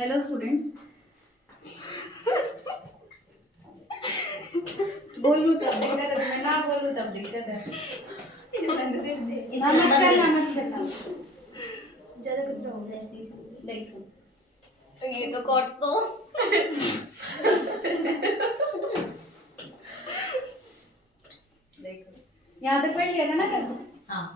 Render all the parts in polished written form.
Hello students. बोलूं तब दिक्कत है, मैं ना बोलूं तब दिक्कत है। ना मत करना ज्यादा कुछ होता है ऐसी। देखो ये तो कॉट तो देखो यहाँ तक पढ़ लिया था ना कल? हाँ।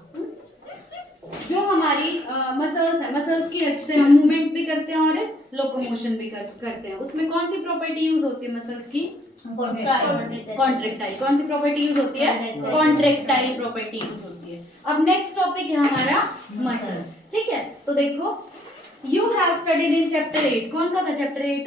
जो हमारी मसल्स है, मसल्स की हेल्प से हम मूवमेंट भी करते हैं और लोकोमोशन भी करते हैं। उसमें कौन सी प्रॉपर्टी यूज होती है मसल्स की? कॉन्ट्रेक्टाइल। कौन सी प्रॉपर्टी यूज होती है? कॉन्ट्रेक्टाइल प्रॉपर्टी यूज होती है। अब नेक्स्ट टॉपिक है हमारा मसल। ठीक है, तो देखो you have studied in chapter 8। कौन सा था चैप्टर 8?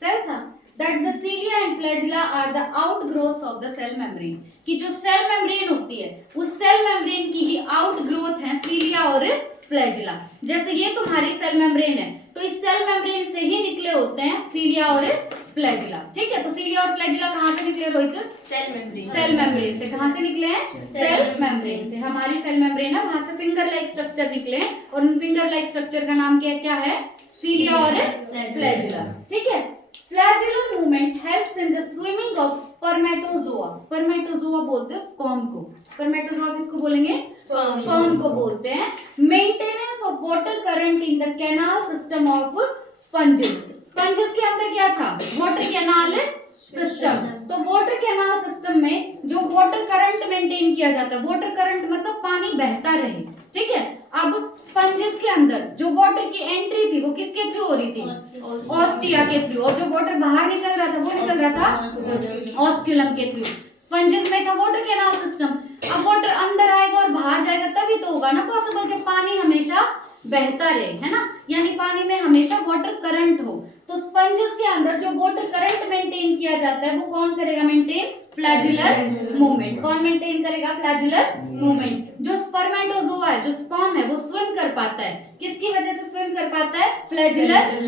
सेल था। That the cilia and flagella are the outgrowths of the cell membrane। कि जो सेल मेम्ब्रेन होती है उस सेल मेम्ब्रेन की ही आउटग्रोथ है सीलिया और फ्लैजिला। जैसे ये तुम्हारी सेल मेम्ब्रेन है तो इस सेल मेम्ब्रेन से ही निकले होते हैं सीलिया और फ्लैजिला। ठीक है, तो सीलिया और फ्लैजिला कहाँ से निकले Rohit? Cell membrane. Cell membrane से। कहाँ से निकले हैं? सेल मेम्ब्रेन से। हमारी सेल मेम्ब्रेन है, वहां से फिंगर लाइक स्ट्रक्चर निकले हैं और उन फिंगर लाइक स्ट्रक्चर का नाम क्या है? सीलिया और फ्लैजिला। ठीक है, flagellar movement helps in the swimming of spermatozoa. Spermatozoa बोलते हैं स्पर्म को। स्पर्मेटोजोआ किसको बोलेंगे? स्पर्म को बोलते हैं। Maintenance of water current in the canal system of sponges. Sponges के अंदर क्या था? Water canal system. तो वाटर कैनाल सिस्टम में जो वाटर करंट मेंटेन किया जाता है, वाटर करंट मतलब पानी बहता रहे। ठीक है, अब स्पंजेस के अंदर जो वाटर की एंट्री थी वो किसके थ्रू हो रही थी? ऑस्टिया के थ्रू। और जो वाटर बाहर निकल रहा था वो निकल रहा था ऑस्क्यूलम के थ्रू। स्पंजेस में था वाटर कैनाल सिस्टम। अब वाटर अंदर आएगा और बाहर जाएगा तभी तो होगा ना पॉसिबल, जब पानी हमेशा बहता रहे, है ना, यानी पानी में हमेशा वाटर करंट हो। तो स्पंजेस के अंदर जो वाटर करंट मेंटेन किया जाता है वो कौन करेगा मेंटेन? Flagellar movement. कौन मेंटेन करेगा? Flagellar movement. जो स्पर्मेटोजोआ है, जो स्पर्म है, वो स्विम कर पाता है। किसकी वजह से स्विम कर पाता है? फ्लैजुलर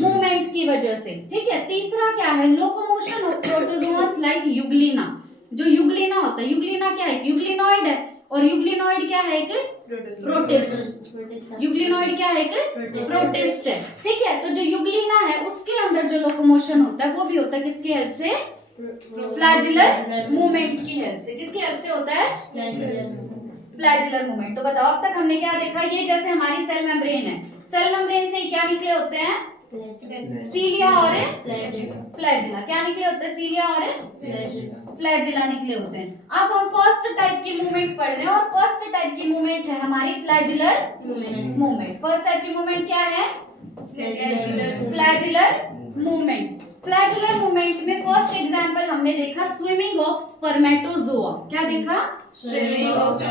मूवमेंट की वजह से। ठीक है, तीसरा क्या है? Locomotion of protozoas like euglena. जो यूग्लिना होता है, यूग्लिना क्या है? यूग्लिनॉइड है। और यूग्लिनॉइड क्या है? एक प्रोटिस्ट। यूग्लिनॉइड क्या है? एक प्रोटिस्ट है। ठीक है, तो जो यूग्लिना है उसके अंदर जो लोकोमोशन होता है वो भी होता है किसकी हेल्प से? फ्लैजुलर मूवमेंट की हेल्प से। किसकी हेल्प से होता है? Flagellar movement. तो बताओ अब तक हमने क्या देखा? ये जैसे हमारी सेल मेम्ब्रेन है, सेल मेम्ब्रेन से क्या निकले होते हैं? सीलिया और फ्लैजिला। क्या निकले होते हैं? सीलिया और फ्लैजिला निकले होते हैं। अब हम फर्स्ट टाइप की मूवमेंट पढ़ रहे हैं और फर्स्ट टाइप की मूवमेंट है हमारी फ्लैजुलर मूवमेंट। फर्स्ट टाइप की मूवमेंट क्या है? Flagellar movement. फ्लैजुलर मूवमेंट में फर्स्ट एग्जांपल हमने देखा स्विमिंग ऑफ स्पर्मेटोजोआ। क्या देखा? Swimming of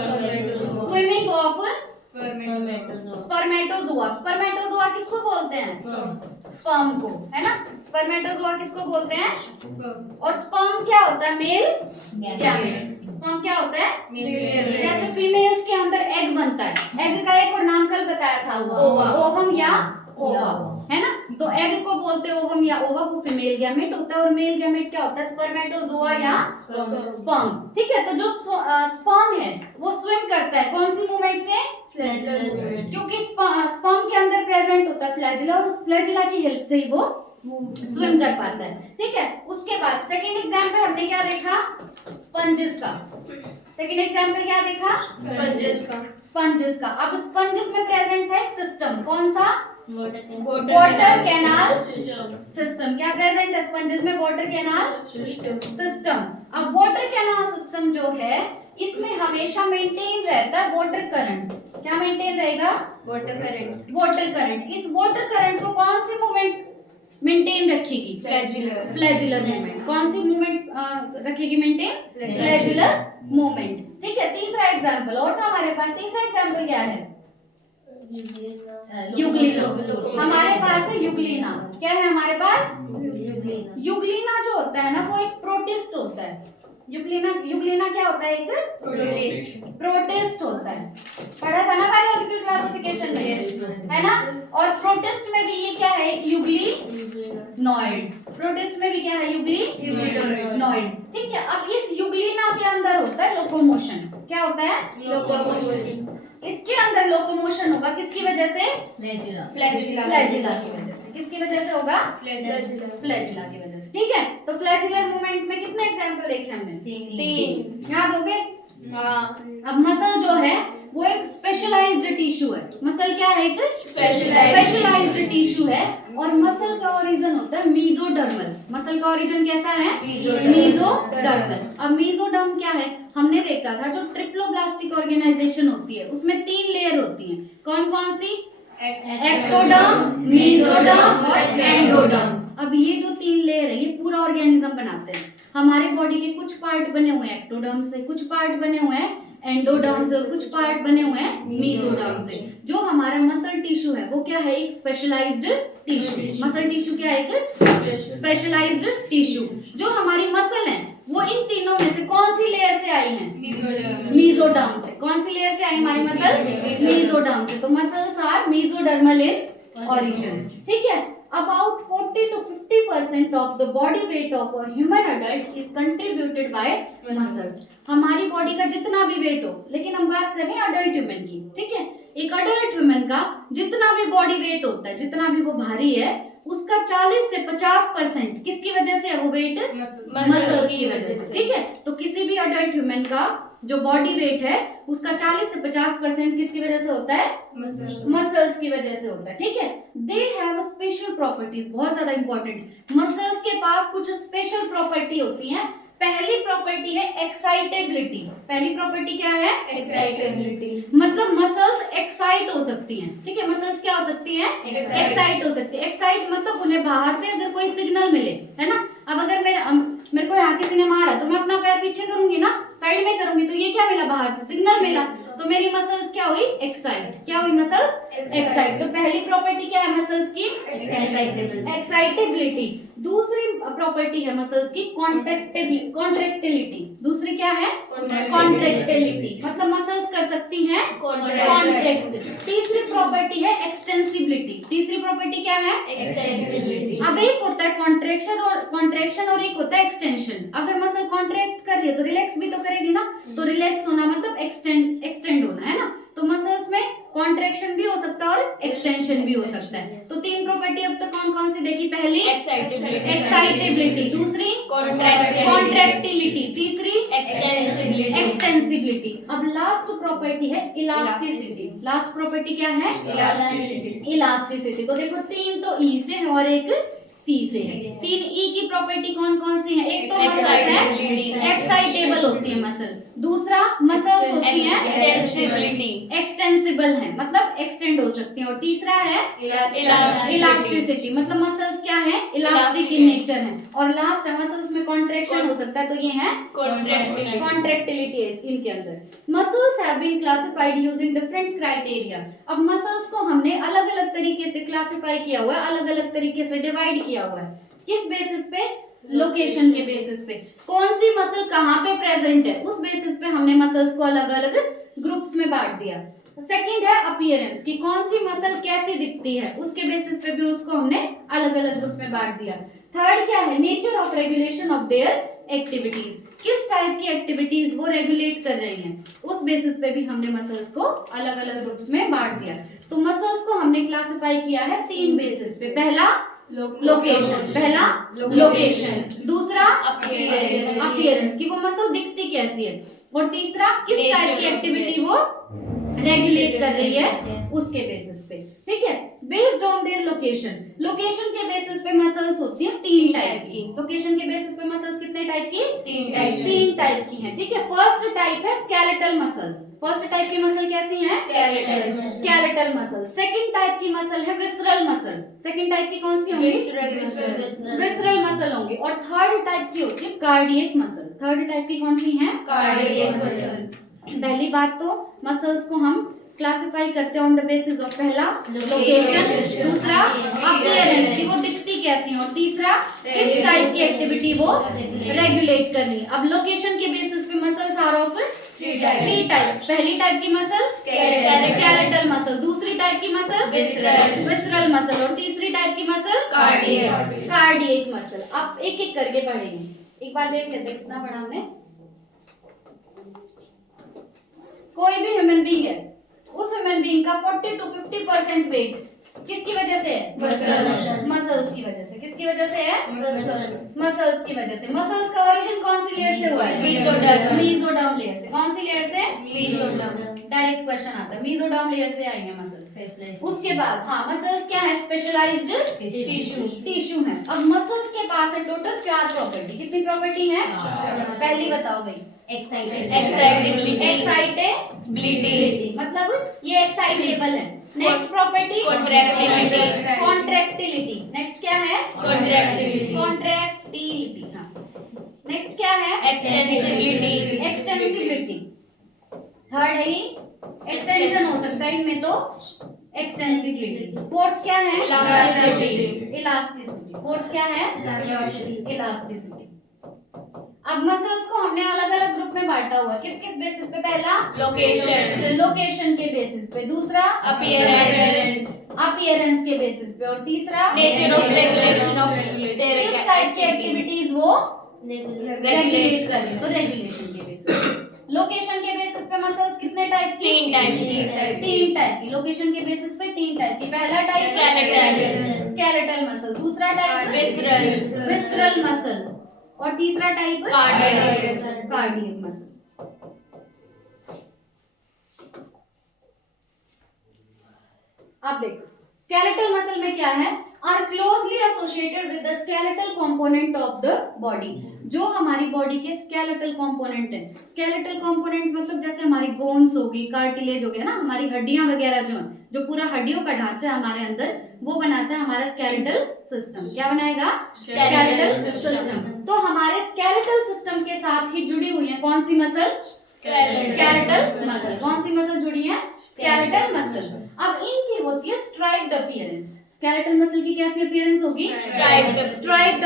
spermatozoa. स्पर्मेटोजोआ किसको बोलते हैं? स्पर्म को, है ना। स्पर्मेटोजोआ किसको बोलते हैं? और स्पर्म क्या होता है? Male gamete. स्पर्म क्या होता है? जैसे फीमेल्स के अंदर एग बनता है, एग का एक और नाम कल बताया था, ओवम या ओवा, है ना। तो एग को बोलते हैं ओवम या ओवा, वो फीमेल गैमेट होता है। और मेल गैमेट क्या होता है? स्पर्मेटोजोआ या स्पर्म। ठीक है, तो जो स्पर्म है वो स्विम करता है कौन सी मूवमेंट से? क्योंकि स्पर्म के अंदर प्रेजेंट होता है फ्लैजिला और उस फ्लैजिला की हेल्प से ही वो स्विम कर पाता है। ठीक है, उसके बाद सेकंड एग्जांपल हमने क्या देखा? स्पंजेस का। सेकंड एग्जांपल क्या देखा? स्पंजेस का। अब स्पंजेस में प्रेजेंट है एक सिस्टम, कौन सा? Water canal system. क्या प्रेजेंट है स्पंजेस में? Water canal system. अब वाटर कैनाल सिस्टम जो है इसमें हमेशा मेंटेन रहता है वाटर करंट। क्या मेंटेन रहेगा? Water current. Water current. इस वाटर करंट को कौन सी मूवमेंट मेंटेन रखेगी? Flagellar movement. कौन सी मूवमेंट रखेगी मेंटेन? Flagellar movement. ठीक है, तीसरा एग्जांपल और था हमारे पास। तीसरा एग्जांपल क्या है? यूग्लिना। हमारे पास है यूग्लिना। क्या है हमारे पास? यूग्लिना जो होता है ना वो एक प्रोटिस्ट होता है। यूग्लिना क्या होता है? एक प्रोटिस्ट होता है। पढ़ा था ना बायोलॉजिकल क्लासिफिकेशन में, है ना। और प्रोटिस्ट में भी ये क्या है? यूग्लिनॉइड। प्रोटिस्ट में भी क्या है? यूग्लिनॉइड। ठीक है, अब इस यूग्लिना के अंदर होता है लोकोमोशन। क्या होता है? लोकोमोशन। इसके अंदर लोकोमोशन होगा किसकी वजह से? फ्लैजिला फ्लैजिला की वजह से। किसकी वजह से होगा? फ्लैजिला की वजह से। ठीक है, तो फ्लैजिलर मूवमेंट में कितने एग्जांपल देखे हमने? 3। याद हो गए? अब मसल जो है वो एक स्पेशलाइज्ड टिश्यू है। मसल क्या है? एक स्पेशलाइज्ड टिश्यू है और मसल का ओरिजिन होता है मेसोडर्मल। मसल का ओरिजिन कैसा है? मेसोडर्मल। अब मेसोडर्म क्या है? हमने देखा था जो ट्रिप्लोब्लास्टिक ऑर्गेनाइजेशन होती है उसमें 3 लेयर होती हैं। कौन कौन सी? एक्टोडर्म, मेसोडर्म और एंडोडर्म। अब ये जो 3 लेयर है ये पूरा ऑर्गेनिज्म बनाते हैं। हमारे बॉडी के कुछ पार्ट बने हुए हैं एक्टोडर्म से, कुछ पार्ट बने हुए हैं एंडोडर्म से, कुछ पार्ट बने हुए हैं मेसोडर्म से। जो हमारा मसल टिश्यू है वो क्या है? एक स्पेशलाइज्ड टिश्यू। मसल टिश्यू क्या है? एक स्पेशलाइज्ड टिश्यू। जो हमारी मसल है वो इन तीनों में से कौन सी लेयर से आई है? मेसोडर्म से। कौन सी लेयर से आई हमारी मसल? मेसोडर्म से। तो muscles are mesodermal in origin। ठीक है, about 40 to 50% of the body weight of a human adult is contributed by muscles। हमारी बॉडी का जितना भी वेट हो, लेकिन हम बात कर रहे हैं अडल्ट ह्यूमन की। ठीक है, एक अडल्ट ह्यूमन का जितना भी बॉडी वेट होता है, जितना भी वो भारी है, उसका 40 से 50% किसकी वजह से है वो वेट? मसल्स की वजह से। ठीक है, तो किसी भी अडल्ट ह्यूमन का जो बॉडी वेट है उसका 40 से 50% किसकी वजह से होता है? मसल्स की वजह से होता है। ठीक है, दे हैव स्पेशल प्रॉपर्टीज। बहुत ज्यादा इंपॉर्टेंट, मसल्स के पास कुछ स्पेशल प्रॉपर्टी होती है। पहली प्रॉपर्टी है एक्साइटेबिलिटी। पहली प्रॉपर्टी क्या है? एक्साइटेबिलिटी। मतलब मसल्स एक्साइट हो सकती हैं। ठीक है, मसल्स क्या हो सकती हैं? एक्साइट हो सकती है। एक्साइट मतलब उन्हें बाहर से अगर कोई सिग्नल मिले, है ना। अब अगर मेरे को यहाँ किसी ने मारा तो मैं अपना पैर पीछे करूंगी ना, साइड में करूंगी, तो ये क्या मिला? बाहर से सिग्नल मिला, तो मेरी मसल्स क्या हुई? एक्साइट। क्या हुई? Muscles excite. तो पहली प्रॉपर्टी क्या है मसल्स की? एक्साइटेबिलिटी। दूसरी प्रॉपर्टी है मसल्स की कॉन्ट्रैक्टिलिटी। दूसरी क्या है? कॉन्ट्रैक्टिलिटी, मतलब मसल्स कर सकती हैं कॉन्ट्रैक्ट। तीसरी प्रॉपर्टी है एक्सटेंसिबिलिटी। तीसरी प्रॉपर्टी क्या है? एक्सटेंसिबिलिटी। अब एक होता है कॉन्ट्रैक्शन और एक होता है एक्सटेंशन। अगर मसल कॉन्ट्रैक्ट कर रही है तो रिलैक्स भी तो करेगी ना, तो रिलैक्स होना मतलब एक्सटेंड होना, है ना। तो मसल्स में कॉन्ट्रैक्शन भी हो सकता है और एक्सटेंशन भी हो सकता है। तो 3 प्रॉपर्टी अब तक कौन कौन सी देखी? पहली एक्साइटेबिलिटी, दूसरी कॉन्ट्रैक्टिलिटी, तीसरी एक्सटेंसिबिलिटी। अब लास्ट प्रॉपर्टी है इलास्टिसिटी। लास्ट प्रॉपर्टी क्या है? इलास्टिसिटी। तो देखो 3 तो ई से है और एक सी से है। 3 ई की प्रॉपर्टी कौन कौन सी है? एक तो मसल्स है, एक्साइटेबल होती है मसल। दूसरा मसल्स होती है एक्सटेंसिबल है, मतलब एक्सटेंड हो सकती है। और तीसरा है इलास्टिसिटी, मतलब मसल्स क्या है? इलास्टिक इन नेचर है। और लास्ट है मसल्स में कॉन्ट्रैक्शन हो सकता है, तो ये है कॉन्ट्रैक्टिलिटी इनके अंदर। Muscles have been classified using different criteria. अब मसल्स को हमने अलग अलग तरीके से क्लासिफाई किया हुआ है, अलग अलग तरीके से डिवाइड किया हुआ है। किस बेसिस पे? लोकेशन के बेसिस पे। कौन सी मसल कहाँ पे प्रेजेंट है उस बेसिस पे हमने मसल्स को अलग अलग ग्रुप्स में बांट दिया। सेकंड है अपीयरेंस, कि कौन सी मसल कैसी दिखती है, उसके बेसिस पे भी उसको हमने अलग अलग ग्रुप में बांट दिया। थर्ड क्या है? Nature of regulation of their activities. किस टाइप की एक्टिविटीज वो रेगुलेट कर रही हैं, उस बेसिस पे भी हमने मसल्स को अलग अलग ग्रुप्स में बांट दिया। तो मसल्स को हमने क्लासिफाई किया है 3 बेसिस पे। पहला लोकेशन, दूसरा अपीयरेंस, कि वो मसल दिखती कैसी है, और तीसरा किस टाइप की एक्टिविटी वो रेगुलेट कर रही है उसके बेसिस पे। ठीक है, बेस्ड ऑन देयर लोकेशन के बेसिस पे मसल्स होती हैं 3 टाइप की। लोकेशन के बेसिस पे मसल्स कितने टाइप की? 3 टाइप की हैं। ठीक है, फर्स्ट टाइप है स्केलेटल मसल। फर्स्ट टाइप की मसल कैसी है? Skeletal muscle. सेकंड टाइप की मसल है विसरल मसल। सेकंड टाइप की कौन सी होंगी? विसरल मसल होंगी। और थर्ड टाइप की होती है कार्डियक मसल। थर्ड टाइप की कौन सी है? Cardiac muscle. पहली बात तो मसल्स को हम क्लासिफाई करते हैं ऑन द बेसिस ऑफ पहला लोकेशन, दूसरा अपीयरेंस, कि वो दिखती कैसी है, और तीसरा किस टाइप की एक्टिविटी वो रेगुलेट कर रही है। अब लोकेशन के बेसिस पे मसल्स आर ऑफ 3 टाइप्स। पहली टाइप की मसल स्केलेटल मसल, दूसरी टाइप की मसल विसरल मसल, और तीसरी टाइप की मसल कार्डियक मसल। अब एक एक करके पढ़ेंगे, एक बार देख लेते हैं कितना पढ़ा हमने। कोई भी ह्यूमन बीइंग है, उस ह्यूमन बीइंग का 40 to 50% वेट किसकी वजह से है? मसल्स की वजह से। किसकी वजह से है? मसल्स की वजह से। मसल्स का ओरिजिन कौन सी लेयर से हुआ है? मेसोडर्म लेयर से। कौन सी लेयर से? डायरेक्ट क्वेश्चन आता है, मेसोडर्म लेयर से आई है मसल्स। उसके बाद हाँ, मसल्स क्या है? स्पेशलाइज्ड टिश्यू है। अब मसल्स के पास है टोटल 4 प्रॉपर्टी। कितनी प्रॉपर्टी है? पहली बताओ भाई। एक्साइटेबिलिटी, मतलब ये एक्साइटेबल है। Next property contractility. नेक्स्ट क्या है? कॉन्ट्रैक्टिलिटी। हाँ, नेक्स्ट क्या है? एक्सटेंसिबिलिटी। थर्ड है एक्सटेंशन हो सकता है इनमें, तो एक्सटेंसिबिलिटी। फोर्थ क्या है? इलास्टिसिटी। फोर्थ क्या है? इलास्टिसिटी। अब मसल्स को हमने अलग अलग ग्रुप में बांटा हुआ है। किस किस बेसिस पे? पहला लोकेशन के बेसिस पे, दूसरा अपीयरेंस के बेसिस पे, और तीसरा नेचर ऑफ रेगुलेशन ऑफ किस टाइप की एक्टिविटीज वो रेगुलेट कर रही है, तो रेगुलेशन के बेसिस पे। लोकेशन के बेसिस पे मसल्स कितने टाइप की? 3 टाइप की। लोकेशन के बेसिस पे 3 टाइप की। पहला टाइप स्केलेटल मसल, दूसरा टाइप विसरल मसल, और तीसरा टाइप कार्डियक मसल। अब देखो स्केलेटल मसल में क्या है? Are closely associated with the skeletal component of the body. जो हमारी बॉडी के स्केलेटल कंपोनेंट है। स्केलेटल कंपोनेंट मतलब जैसे हमारी बोन्स होगी, कार्टिलेज हो गया ना, हमारी हड्डियां वगैरह जो है, जो पूरा हड्डियों का ढांचा है हमारे अंदर, वो बनाता है हमारा स्केलेटल सिस्टम। क्या बनाएगा? Skeletal system. तो हमारे स्केलेटल सिस्टम के साथ ही जुड़ी हुई है कौन सी मसल? Skeletal muscle. कौन सी मसल जुड़ी है? Skeletal muscle. अब इनकी होती है स्ट्राइप्ड अपीयरेंस। स्केलेटल मसल की कैसी अपीयरेंस होगी? स्ट्राइप्ड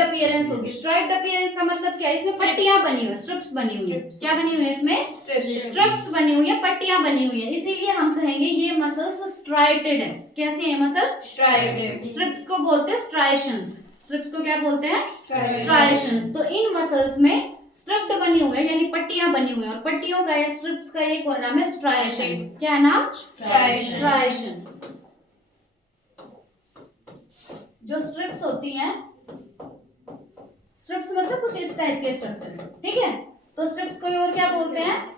अपीयरेंस होगी। स्ट्राइप्ड अपीयरेंस का मतलब क्या है? इसमें पट्टियां बनी हुई है, स्ट्रिप्स बनी हुई है। क्या बनी हुई है? इसमें स्ट्रिप्स बनी हुई है, पट्टियां बनी हुई है। इसीलिए हम कहेंगे ये मसल्स स्ट्राइटेड है। कैसी है मसल? स्ट्राइटेड। स्ट्रिप्स को बोलते हैं स्ट्राइशंस। स्ट्रिप्स को क्या बोलते हैं? स्ट्राइशंस। तो इन मसल्स में स्ट्रिप्ड बनी हुई है, यानी पट्टियां बनी हुई है, और पट्टियों का या स्ट्रिप्स का एक और नाम है स्ट्राइशन। क्या है नाम? स्ट्राइशन। जो स्ट्रिप्स होती हैं, स्ट्रिप्स मतलब कुछ इस टाइप के स्ट्रक्चर, ठीक है? तो स्ट्रिप्स को और क्या बोलते हैं?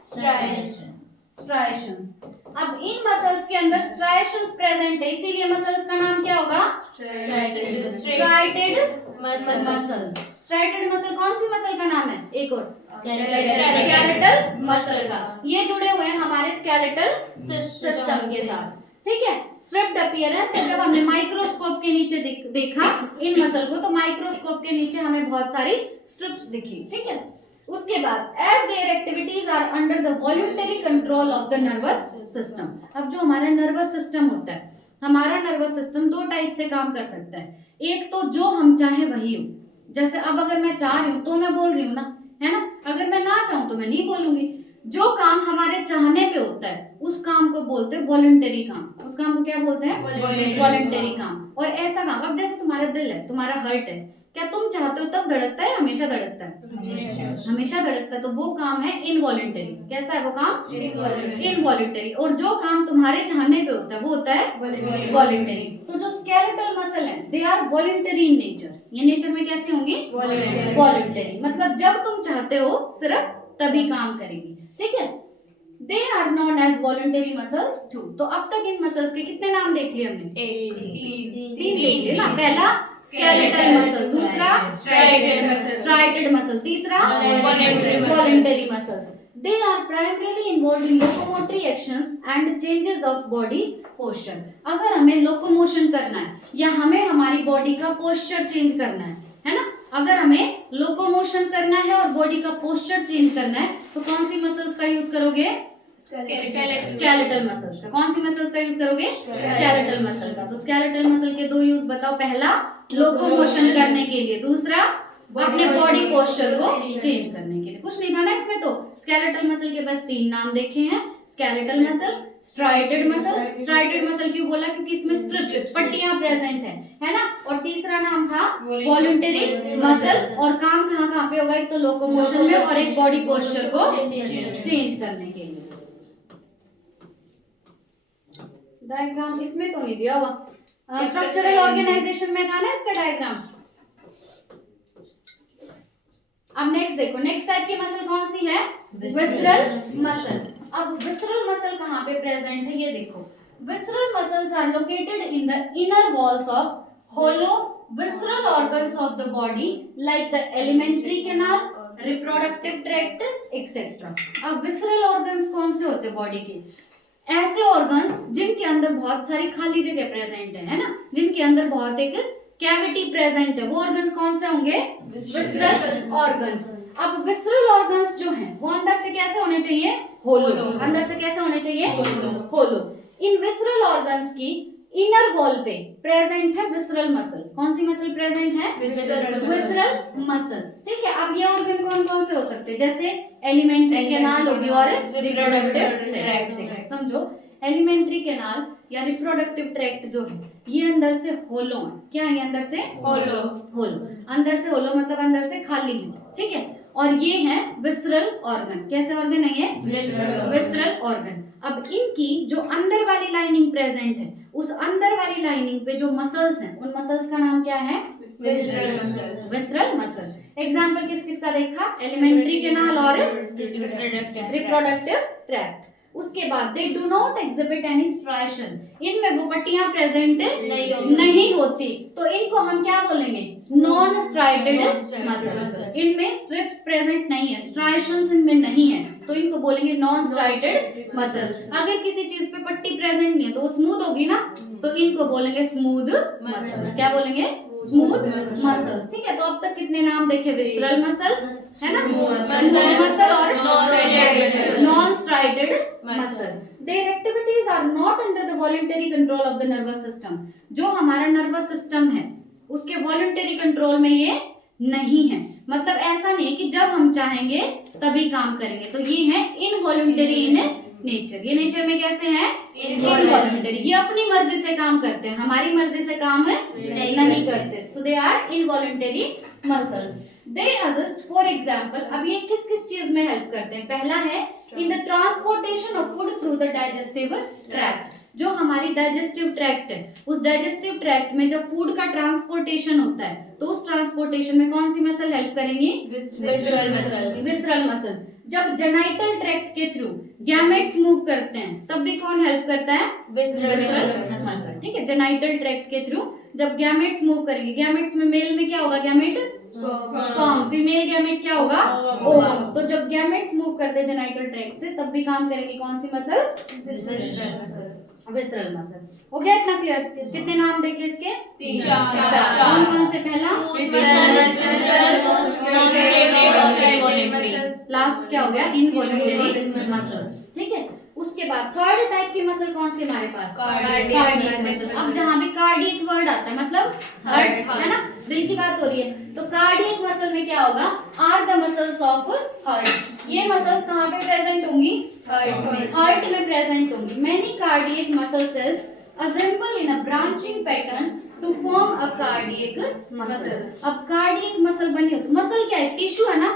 स्ट्राइशंस। अब इन मसल्स के अंदर स्ट्राइशंस प्रेजेंट है, इसीलिए मसल्स का नाम क्या होगा? Striated muscle. स्ट्राइटेड मसल कौन सी मसल का नाम है? एक और स्केलेटल मसल का। ये जुड़े हुए हैं हमारे स्केलेटल सिस्टम के साथ, ठीक है? Striped appearance. जब हमने माइक्रोस्कोप के नीचे देखा इन मसल को, तो माइक्रोस्कोप के नीचे हमें बहुत सारी स्ट्रिप्स दिखी, ठीक है? उसके बाद as their activities are under the voluntary control of the nervous system. अब जो हमारा नर्वस सिस्टम होता है, हमारा नर्वस सिस्टम 2 टाइप से काम कर सकता है। एक तो जो हम चाहे वही हो, जैसे अब अगर मैं चाह रही हूँ तो मैं बोल रही हूँ ना, है ना? अगर मैं ना चाहूँ तो मैं नहीं बोलूंगी। जो काम हमारे चाहने पे होता है उस काम को बोलते हैं वॉलंटरी काम। उस काम को क्या बोलते हैं? वॉलंटरी काम। और ऐसा काम, अब जैसे तुम्हारा दिल है, तुम्हारा हार्ट है, क्या तुम चाहते हो तब धड़कता है? हमेशा धड़कता है? हमेशा धड़कता है। तो वो काम है इनवॉलंटरी। कैसा है वो काम? इनवॉलंटरी। और जो काम तुम्हारे चाहने पे होता है वो होता है वॉलंटरी। तो जो स्केलेटल मसल है they are voluntary in nature. ये नेचर में कैसी होंगी? वॉलंटरी। मतलब जब तुम चाहते हो सिर्फ तभी काम करेगी, ठीक है? They are known as voluntary muscles too. तो अब तक इन मसल्स के कितने नाम देख लिए हमने? 3 देख लिए ना। पहला स्केलेटल मसल, दूसरा स्ट्राइटेड मसल, तीसरा voluntary muscles. They are primarily involved in locomotory actions and changes of body posture. अगर हमें लोकोमोशन करना है या हमें हमारी बॉडी का पोस्चर चेंज करना है ना? अगर हमें लोकोमोशन करना है और बॉडी का पोस्चर चेंज करना है तो कौन सी मसल्स का यूज करोगे? स्केलेटल मसल्स का। कौन सी मसल्स का यूज करोगे? स्केलेटल मसल का। तो स्केलेटल मसल के 2 यूज बताओ। पहला लोकोमोशन करने के लिए, दूसरा अपने बॉडी पोस्चर को चेंज करने के लिए। कुछ नहीं था ना इसमें। तो स्केलेटल मसल के बस 3 नाम देखे हैं, skeletal muscle, striated muscle. Striated muscle क्यों बोला? क्योंकि इसमें स्ट्रिप्स, पट्टियां प्रेजेंट है ना? और तीसरा नाम था वॉलंटरी मसल। और काम कहाँ पे होगा? एक तो लोकोमोशन में और एक बॉडी पोस्चर को चेंज करने के लिए। डायग्राम इसमें तो नहीं दिया हुआ, स्ट्रक्चरल ऑर्गेनाइजेशन में था ना इसका डायग्राम। अब नेक्स्ट देखो, नेक्स्ट टाइप की मसल कौन सी है? Visceral muscle. अब विसरल मसल कहाँ पे प्रेजेंट है ये देखो। Visceral muscles are located in the inner walls of hollow visceral organs of the body like the alimentary canal, reproductive tract, etc. अब visceral organs कौन से होते हैं बॉडी के? ऐसे organs जिनके अंदर बहुत सारी खाली जगह प्रेजेंट है ना, जिनके अंदर बहुत एक कैविटी प्रेजेंट है, वो organs कौन से होंगे? visceral organs। अब visceral organs जो हैं वो अंदर से कैसे होने चाहिए? होलो। अंदर से कैसे होने चाहिए? होलो। इन visceral organs की इनर वॉल पे प्रेजेंट है विसरल मसल। कौन सी मसल प्रेजेंट है? Visceral muscle. ठीक है। अब ये ऑर्गन कौन कौन से हो सकते हैं? जैसे एलिमेंट्री कैनाल होगी और रिप्रोडक्टिव ट्रैक्ट। समझो, एलिमेंट्री कैनाल या रिप्रोडक्टिव ट्रैक्ट जो है ये अंदर से होलो है। क्या है? अंदर से होलो। अंदर से होलो मतलब अंदर से खाली है। ठीक है। और ये है विसरल ऑर्गन। कैसे ऑर्गन है ये? Visceral organ. अब इनकी जो अंदर वाली लाइनिंग प्रेजेंट है, उस अंदर वाली लाइनिंग पे जो मसल्स हैं, उन मसल्स का नाम क्या है? Visceral muscle. एग्जाम्पल किस किस का देखा? एलिमेंट्री कैनाल और रिप्रोडक्टिव ट्रैक्ट। उसके बाद they do not exhibit any striation, इनमें वो पट्टियां प्रेजेंट नहीं होती, तो इनको हम क्या बोलेंगे? Non striated muscles. इनमें स्ट्रिप्स प्रेजेंट नहीं है, स्ट्राइशंस इनमें नहीं है, तो इनको बोलेंगे नॉन स्ट्राइडेड मसल्स। अगर किसी चीज पे पट्टी प्रेजेंट नहीं है तो वो स्मूथ होगी ना, तो इनको बोलेंगे स्मूथ मसल्स। क्या बोलेंगे? Smooth muscles. ठीक है। तो अब तक कितने नाम देखे? विसरल मसल है ना, मसल और non striated muscle. Their activities are not under the voluntary control of the nervous system. जो हमारा नर्वस सिस्टम है उसके वॉलंटरी कंट्रोल में ये नहीं है। मतलब ऐसा नहीं कि जब हम चाहेंगे तभी काम करेंगे, तो ये है इनवॉलंटरी इन नेचर। ये नेचर में कैसे है? इनवॉलंटरी। ये अपनी मर्जी से काम करते हैं, हमारी मर्जी से काम नहीं करते। So they are involuntary muscles. They assist for example, अब ये किस किस चीज में हेल्प करते हैं? पहला है in the transportation of food through the digestive tract. जो हमारी डाइजेस्टिव ट्रैक्ट है, उस डाइजेस्टिव ट्रैक्ट में जब फूड का ट्रांसपोर्टेशन होता है तो उस ट्रांसपोर्टेशन में कौन सी मसल हेल्प करेंगी? Visceral muscle. जब जेनाइटल ट्रैक्ट के थ्रू गैमेट्स मूव करते हैं तब भी कौन हेल्प करता है? Visceral muscle. ठीक है। जेनाइटल ट्रैक्ट के थ्रू जब गैमेट्स मूव करेंगे, गैमेट्स में मेल में क्या होगा? Gamete sperm. फीमेल गैमेट क्या होगा? ओवम। तो जब गैमेट्स मूव करते हैं जेनाइटल ट्रैक्ट से तब भी काम करेंगे कौन सी मसल? Visceral muscle. हो गया इतना क्लियर? कितने नाम देखे इसके? कौन कौन से? पहला लास्ट क्या हो गया? Involuntary muscle. ठीक है। उसके बाद थर्ड टाइप की मसल कौन सी हमारे पास? Cardiac muscle. अब जहाँ भी कार्डियक वर्ड आता है मतलब हार्ट है ना, दिल की बात हो रही है, तो कार्डियक मसल में क्या होगा? Are the muscles of heart. ये मसल्स कहाँ पे प्रेजेंट होंगी? हार्ट में प्रेजेंट होंगी। Many cardiac muscle cells assemble in a branching pattern to form a cardiac muscle। अब कार्डियक मसल बनी होती, मसल क्या है? टिश्यू है ना,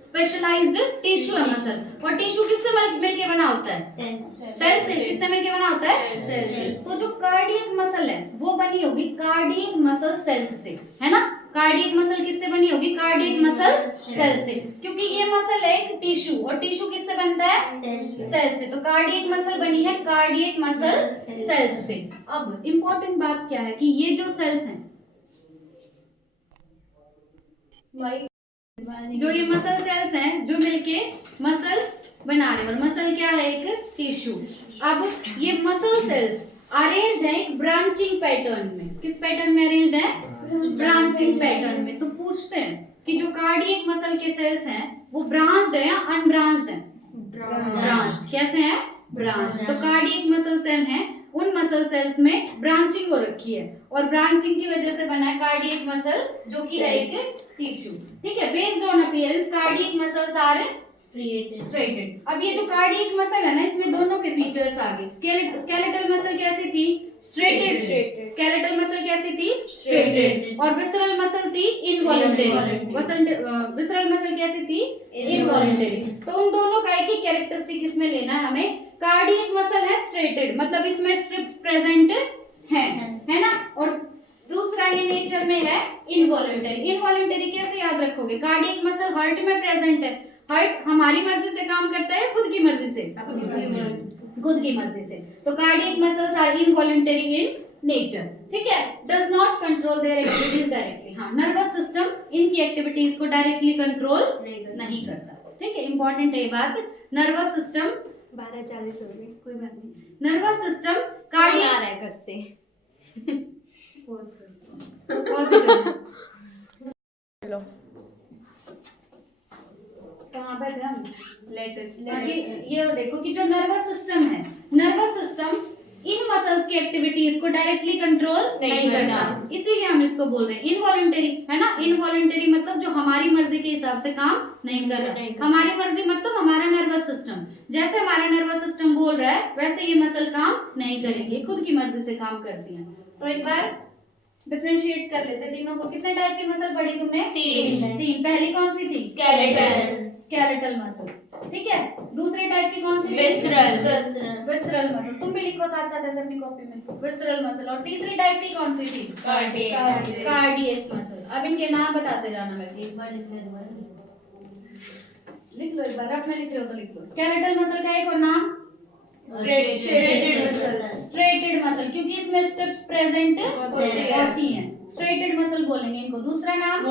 स्पेशलाइज्ड टिश्यू है मसल। और टिश्यू किससे मिलके बना होता है? सेल से। किससे मिलके बना होता है? सेल से। तो जो कार्डियक मसल है वो बनी होगी कार्डियक मसल सेल्स से, है ना। कार्डियक मसल किससे बनी होगी? कार्डियक मसल सेल से, क्योंकि ये मसल है एक टिश्यू, और टिश्यू किससे बनता है? सेल से। तो कार्डियक मसल बनी है कार्डियक मसल सेल्स से। अब इम्पोर्टेंट बात क्या है कि ये जो सेल्स हैं, जो ये मसल सेल्स हैं जो मिलके मसल बना रहे हैं, और मसल क्या है? एक टिश्यू। अब ये मसल सेल्स अरेंज्ड है एक ब्रांचिंग पैटर्न में। किस पैटर्न में अरेंज्ड है? ब्रांचिंग पैटर्न में। तो पूछते हैं कि जो कार्डियक मसल के सेल्स हैं वो ब्रांच्ड है या अनब्रांच्ड है? ब्रांच्ड। कैसे है? ब्रांच। तो कार्डियक मसल सेल हैं, उन मसल सेल्स में ब्रांचिंग हो रखी है, और ब्रांचिंग की वजह से बना है कार्डियक मसल जो कि है एक टिश्यू। ठीक है। Based on appearance cardiac muscles are striated. अब ये जो कार्डियक मसल है ना, इसमें दोनों के फीचर्स आ गए। स्केलेटल मसल कैसी थी? स्ट्रेटेड। स्केलेटल मसल कैसी थी? स्ट्रेटेड। और विसरल मसल थी इनवॉलंटरी। विसरल मसल कैसी थी? इनवॉलंटरी। तो उन दोनों का एक ही कैरेक्टरिस्टिक इसमें लेना है हमें कार्डियक मसल है स्ट्रेटेड, मतलब इसमें स्ट्रिप्स प्रेजेंट है ना। और दूसरा ये नेचर में है इनवॉलंटरी। इनवॉलंटरी कैसे याद रखोगे? कार्डियक मसल हार्ट में प्रेजेंट है, हार्ट हमारी मर्जी से काम करता है, खुद की मर्जी से, खुद की मर्जी से। तो cardiac muscles are involuntary in nature, ठीक है। Does not control their activities directly. हाँ, नर्वस सिस्टम इनकी एक्टिविटीज को डायरेक्टली कंट्रोल नहीं करता, ठीक है। इंपॉर्टेंट है ये बात। नर्वस सिस्टम 12:40 हो गए, कोई बात नहीं। नर्वस सिस्टम आ कार्डियक रहा है घर से। चलो कहाँ पे थे हम? बाकी ये देखो कि जो नर्वस सिस्टम है, नर्वस सिस्टम इन मसल्स की एक्टिविटीज को डायरेक्टली कंट्रोल नहीं करता, इसीलिए हम इसको बोल रहे हैं इनवॉलंटरी, है ना। इनवॉलंटरी मतलब जो हमारी मर्जी के हिसाब से काम नहीं कर रहा। हमारी मर्जी मतलब हमारा नर्वस सिस्टम, जैसे हमारा नर्वस सिस्टम बोल रहा है वैसे ये मसल काम नहीं करेंगे, खुद की मर्जी से काम करती है। तो एक बार डिफरेंशिएट कर लेते तीनों को। कितने टाइप की मसल पढ़ी तुमने? तीन। पहली कौन सी थी? स्केलेटल मसल, ठीक है। दूसरे टाइप की कौन सी? Visceral muscle. तुम भी लिखो साथ साथ ऐसे अपनी कॉपी में, विसरल मसल। और तीसरी टाइप की कौन सी थी? Cardiac muscle. अब इनके नाम बताते जाना, मैं एक बार लिख लो, एक बार रफ में लिख रहे हो तो लिख लो। स्केलेटल मसल का एक और नाम स्ट्रेटेड मसल। स्ट्रेटेड मसल क्योंकि इसमें स्ट्रिप्स प्रेजेंट होती हैं, स्ट्रेटेड मसल बोलेंगे इनको। दूसरा नाम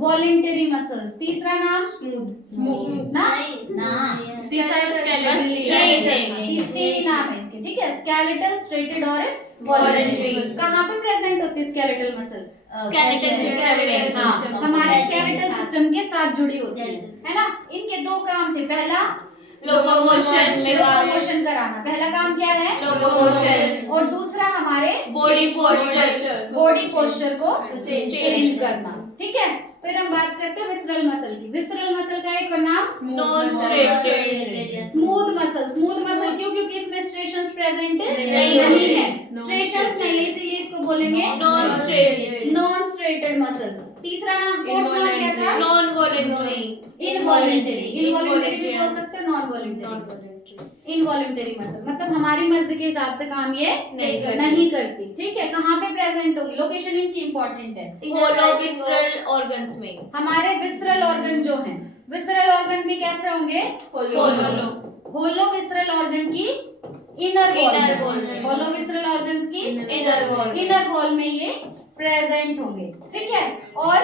वॉलेंटरी मसल्स। तीसरा नाम स्मूथ ना, तीन नाम है इसके, ठीक है। स्केलेटल, स्ट्रेटेड और वॉलेंटरी। कहाँ पे प्रेजेंट होती है स्केलेटल मसल? स्केलेटल सिस्टम में। हाँ, हमारे स्केलेटल सिस्टम के साथ जुड़ी होती है ना। इनके दो काम थे, पहला लोकोमोशन कराना। पहला काम क्या है? लोकोमोशन। और दूसरा हमारे बॉडी पोस्चर को चेंज करना, ठीक है। फिर हम बात करते हैं विसरल मसल की। विसरल मसल का एक और नाम स्मूथ मसल। स्मूथ मसल क्यों? क्योंकि इसमें स्ट्रेशंस प्रेजेंट नहीं है, स्ट्रेशंस नहीं है, इसीलिए इसको बोलेंगे नॉन स्ट्रेटेड मसल। तीसरा नाम क्या था? Non voluntary. इनवॉलेंटरी भी बोल सकते हो, नॉन वॉलेंटरी। इनवॉलेंटरी मसल मतलब हमारी मर्जी के हिसाब से काम ये नहीं करती, ठीक है। कहाँ पे प्रेजेंट होगी? लोकेशन इनकी इंपॉर्टेंट है। होलो विसरल ऑर्गन्स में। हमारे विसरल ऑर्गन जो हैं, विसरल ऑर्गन भी कैसे होंगे? होलो विसरल ऑर्गन की इनर वॉल, होलो विसरल ऑर्गन्स की इनर वॉल में ये प्रेजेंट होंगे, ठीक है। और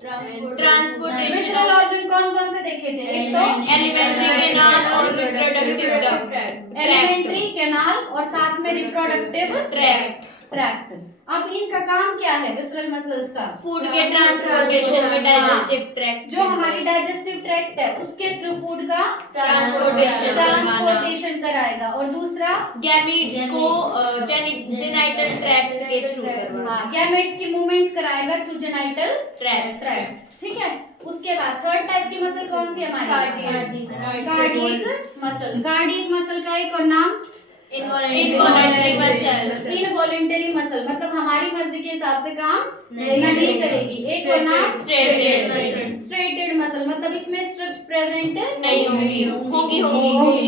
ट्रांसपोर्टेशन। विसरल ऑर्गन कौन कौन से देखे थे? एक तो एलिमेंट्री कैनाल और रिप्रोडक्टिव ट्रैक्ट। एलिमेंट्री कैनाल और साथ में रिप्रोडक्टिव ट्रैक्ट। अब इनका काम क्या है विसरल मसल्स का? फूड के ट्रांसपोर्टेशन में डाइजेस्टिव ट्रैक्ट, जो हमारी डाइजेस्टिव ट्रैक्ट है उसके थ्रू फूड का ट्रांसपोर्टेशन कराएगा। और दूसरा गैमीट्स को जेनिटल ट्रैक्ट के थ्रू करवाएगा। गैमेट्स की मूवमेंट कराएगा थ्रू जेनिटल ट्रैक्ट, ठीक है। उसके बाद थर्ड टाइप की मसल कौन सी है हमारी? Cardiac muscle. कार्डियक मसल का एक और नाम इनवॉलंटरी मसल। इनवॉलंटरी मसल मतलब हमारी मर्जी के हिसाब से काम नहीं करेगी। एक और नाम स्ट्रेटेड मसल मतलब इसमें स्ट्रिप्स प्रेजेंट नहीं होंगी।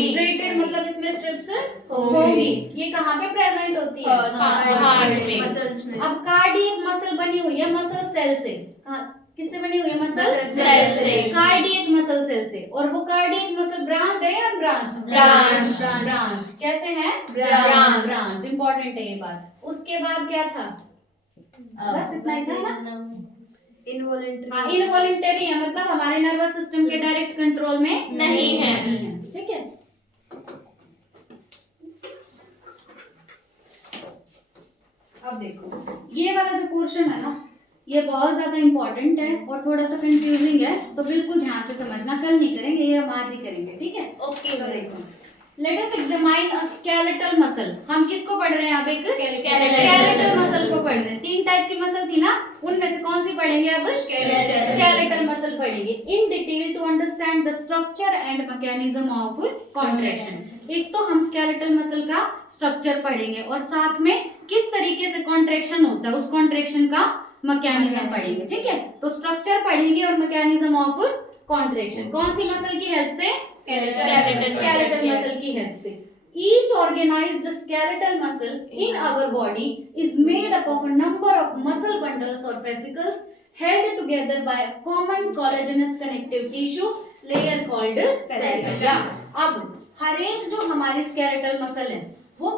स्ट्रेटेड मतलब इसमें स्ट्रिप्स होंगी। ये कहाँ पे प्रेजेंट होती है? हार्ट में। अब कार्डियक मसल बनी हुई है मसल सेल से। किससे बनी हुई है? मसल सेल से। कार्डियक मसल सेल से। और वो कार्डियक मसल ब्रांच है या ब्रांच? कैसे है? ब्रांच। इंपॉर्टेंट है ये बात। उसके बाद क्या था? बस इतना ही था ना। इनवॉलंटरी है मतलब हमारे नर्वस सिस्टम के डायरेक्ट कंट्रोल में नहीं है, ठीक है। अब देखो ये वाला जो पोर्शन है ना, ये बहुत ज्यादा इंपॉर्टेंट है और थोड़ा सा कंफ्यूजिंग है, तो बिल्कुल ध्यान से समझना। कल नहीं करेंगे, ये हम आज ही करेंगे, ठीक है। ओके, तो देखो लेट अस एग्जामाइन अ स्केलेटल मसल। हम किसको पढ़ रहे हैं? अब एक स्केलेटल मसल को पढ़ रहे हैं। तीन टाइप की मसल थी ना, उनमें से कौन सी पढ़ेंगे? अब स्केलेटल मसल पढ़ेंगे in detail to understand the structure and mechanism of contraction. एक तो हम स्केलेटल मसल का स्ट्रक्चर पढ़ेंगे और साथ में किस तरीके से कॉन्ट्रैक्शन होता है उस कॉन्ट्रैक्शन का मैकेनिज्म पढ़ेंगे, ठीक है। तो स्ट्रक्चर पढ़ेंगे और मैकेनिज्म ऑफ कॉन्ट्रैक्शन। कौन सी मसल की हेल्प से? skeletal muscle की हेल्प से। Each organized skeletal muscle in our body is made up of a number of muscle bundles or fascicles held together by a common collagenous connective tissue layer called fascia। अब हर एक जो हमारी skeletal muscle है वो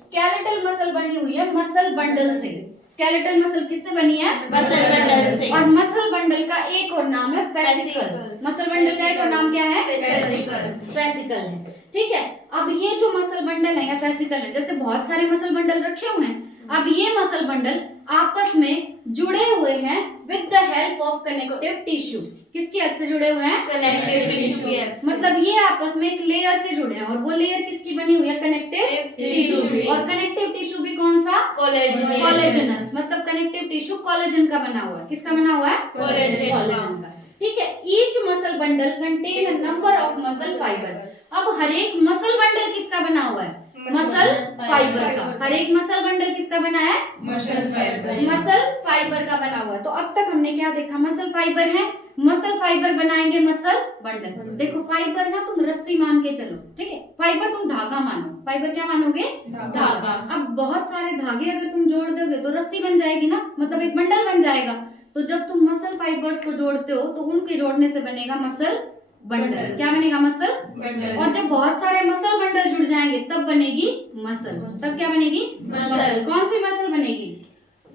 skeletal muscle बनी हुई है muscle bundle से। स्केलेटल मसल किससे बनी है? मसल बंडल से। और मसल बंडल का एक और नाम है फेसिकल। मसल बंडल का एक और नाम क्या है? फेसिकल है। ठीक है, अब ये जो मसल बंडल है या फेसिकल है, जैसे बहुत सारे मसल बंडल रखे हुए हैं, अब ये मसल बंडल आपस में जुड़े हुए हैं with the help of connective tissue. किसकी हेल्प से जुड़े हुए हैं? कनेक्टिव टिश्यू की हेल्प से। मतलब ये आपस में एक लेयर से जुड़े हैं और वो लेयर किसकी बनी हुई है? Connective tissue. और कनेक्टिव टिश्यू भी कौन सा? कोलेजनस। मतलब कनेक्टिव टिश्यू कोलेजन का बना हुआ है। किसका बना हुआ है? कोलेजन का। ठीक है, each muscle bundle contain a number of muscle fibre. अब हर एक मसल बंडल किसका बना हुआ है? मसल फाइबर का। हर एक मसल बंडल किसका बना है? मसल फाइबर का बना हुआ है। तो अब तक हमने क्या देखा? मसल फाइबर है, मसल फाइबर बनाएंगे मसल बंडल। देखो फाइबर ना तुम रस्सी मान के चलो, ठीक है, फाइबर तुम धागा मानो। फाइबर क्या मानोगे? धागा। अब बहुत सारे धागे अगर तुम जोड़ दोगे तो रस्सी बन जाएगी ना, मतलब एक बंडल बन जाएगा। तो जब तुम मसल फाइबर्स को जोड़ते हो तो उनके जोड़ने से बनेगा मसल बंडल। क्या बनेगा? Muscle bundle. और जब बहुत सारे मसल बंडल जुड़ जाएंगे तब बनेगी मसल। तब क्या बनेगी? मसल। कौन सी मसल बनेगी?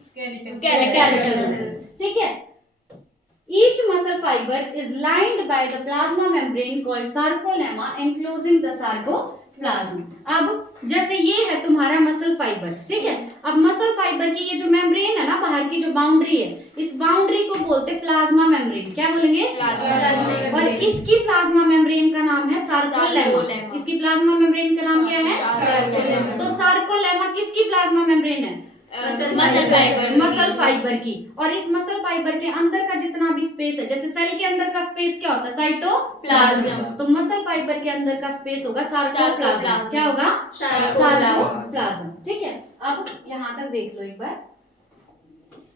स्केलेटल। ठीक है, each muscle fiber is lined by the plasma membrane called sarcolemma enclosing the sarcoplasm। अब जैसे ये है तुम्हारा मसल फाइबर, ठीक है, अब मसल फाइबर की ये जो मेम्ब्रेन है ना, बाहर की जो बाउंड्री है, इस बाउंड्री को बोलते प्लाज्मा मेम्ब्रेन। क्या बोलेंगे? प्लाज्मा। और इसकी प्लाज्मा मेम्ब्रेन का नाम है सार्कोलेमा। इसकी प्लाज्मा मेम्ब्रेन का नाम क्या है? तो सार्कोलेमा किसकी प्लाज्मा मेम्ब्रेन है? मसल फाइबर की। और इस मसल फाइबर के अंदर का जितना भी स्पेस है, जैसे सेल के अंदर का स्पेस क्या होता है? साइटोप्लाज्म। तो मसल फाइबर के अंदर का स्पेस होगा सार्कोप्लाज्म। क्या होगा? सार्कोप्लाज्म। ठीक है, अब यहाँ तक देख लो एक बार।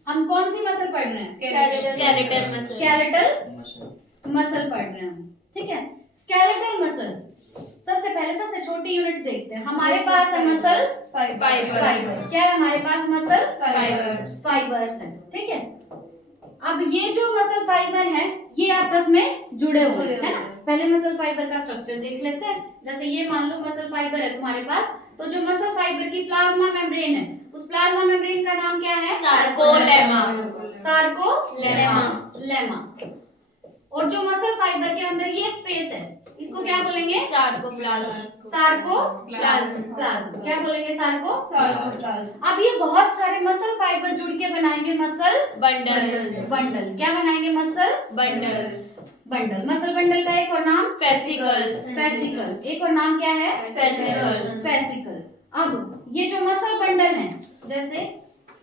हम कौन सी मसल पढ़ रहे हैं? स्केलेटल मसल पढ़ रहे हैं। ठीक है, स्केलेटल मसल सबसे पहले सबसे छोटी यूनिट देखते हैं। हमारे पास है मसल फाइबर। क्या है हमारे पास? मसल फाइबर्स है। ठीक है, अब ये जो मसल फाइबर है ये आपस में जुड़े हुए हैं, है ना। पहले मसल फाइबर का स्ट्रक्चर देख लेते हैं। जैसे ये मान लो मसल फाइबर है तुम्हारे पास, तो जो मसल फाइबर की प्लाज्मा मेम्ब्रेन है उस प्लाज्मा मेम्ब्रेन का नाम क्या है? सार्कोलेमा। और जो मसल फाइबर के अंदर ये स्पेस है इसको क्या बोलेंगे? सार्कोप्लाज्म। क्या बोलेंगे? सार्कोप्लाज्म। अब ये बहुत सारे मसल फाइबर जुड़ के बनाएंगे मसल बंडल। क्या बनाएंगे? Muscle bundle. मसल बंडल का एक और नाम फेसिकल। एक और नाम क्या है? फेसिकल। अब ये जो मसल बंडल है, जैसे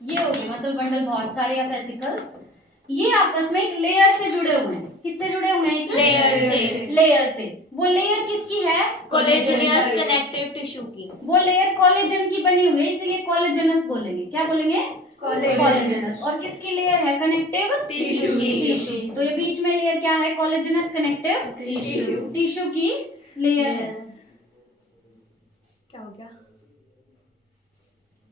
ये हो गए मसल बंडल बहुत सारे या फेसिकल्स, ये आपस में एक लेयर से जुड़े हुए हैं। किससे जुड़े हुए हैं? लेयर से। वो लेयर किसकी है? कोलेजनस कनेक्टिव टिश्यू की। वो लेयर कोलेजन की बनी हुई है, इसलिए कोलेजनस बोलेंगे। क्या बोलेंगे? कोलेजनस। और किसकी लेयर है? Connective tissue. तो ये बीच में लेयर क्या है? कोलेजनस कनेक्टिव टिश्यू की लेयर है। क्या हो गया?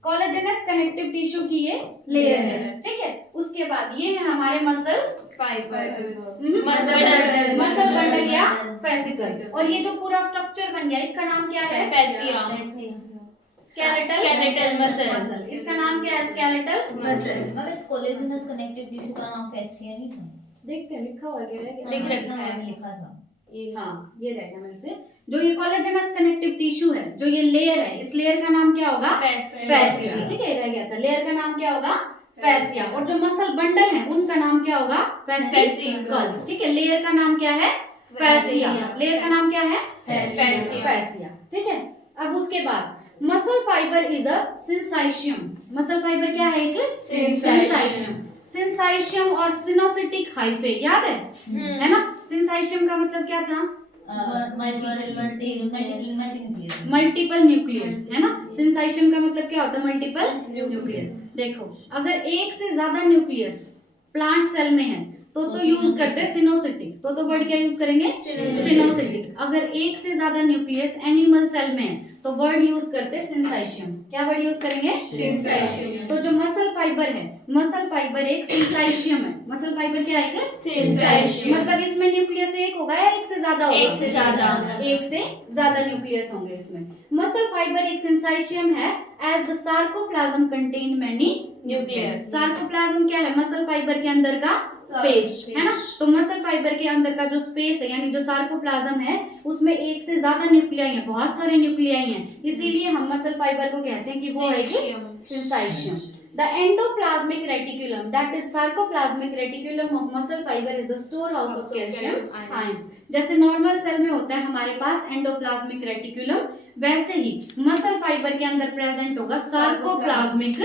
कोलेजनस कनेक्टिव टिश्यू की ये लेयर है। ठीक है, उसके बाद ये है हमारे मसल बंडल या फेसिकल। और ये जो पूरा स्ट्रक्चर बन गया इसका नाम क्या है? फेसिया। Skeletal muscle. इसका नाम क्या है? Skeletal muscle. मतलब इस कोलेजनस कनेक्टिव टिश्यू का नाम फेसिया नहीं था? देखते हैं लिखा हुआ है, लिख रखा है, लिखा था ये। हाँ, ये रह गया मेरे से। जो ये कोलेजनस कनेक्टिव टिश्यू है, जो ये लेयर है, इस लेयर का नाम क्या होगा? फेसिया। ठीक है, रह गया था। लेयर का नाम क्या होगा? फेसिया। और जो मसल बंडल है उनका नाम क्या होगा? फेसिकल्स। ठीक है, लेयर का नाम क्या है? फेसिया। लेयर का नाम क्या है? फेसिया। ठीक है, अब उसके बाद muscle fibre is a syncytium. Muscle fibre क्या है? एक सिंसाइशियम और सिनोसिटिक हाइफे। याद है ना? सिंसाइशियम का मतलब क्या था? मल्टीपल न्यूक्लियस, है ना। सिंसाइशियम का मतलब क्या होता है? Multiple nucleus. देखो, अगर एक से ज्यादा न्यूक्लियस प्लांट सेल में है तो यूज करते हैं सिनोसिटिक। तो वर्ड क्या यूज करेंगे? सिनोसिटिक। अगर एक से ज्यादा न्यूक्लियस एनिमल सेल में है तो वर्ड यूज करते हैं सिंसाइशियम। क्या वर्ड यूज करेंगे? सिंसाइशियम। तो जो मसल फाइबर है, मसल फाइबर एक सिंसाइशियम है। मसल फाइबर क्या है? सिंसाइशियम। मतलब इसमें न्यूक्लियस एक होगा या एक से ज्यादा होगा? एक से ज्यादा। एक से ज्यादा न्यूक्लियस होंगे इसमें। मसल फाइबर एक सिंसाइशियम है as the sarcoplasm contain many nucleus. Sarcoplasm क्या है? मसल फाइबर के अंदर का स्पेस है ना। तो मसल फाइबर के अंदर का जो स्पेस है यानी जो सार्कोप्लाज्म है उसमें एक से ज्यादा न्यूक्लियाई है, बहुत सारे न्यूक्लियाई हैं, इसीलिए हम मसल फाइबर को कहते हैं कि वो है सिंसाइशियम। The endoplasmic reticulum, that is sarcoplasmic reticulum of muscle fiber, is the storehouse of calcium ions. जैसे नॉर्मल सेल में होता है हमारे पास एंडोप्लाज्मिक रेटिकुलम, वैसे ही मसल फाइबर के अंदर प्रेजेंट होगा सार्कोप्लाज्मिक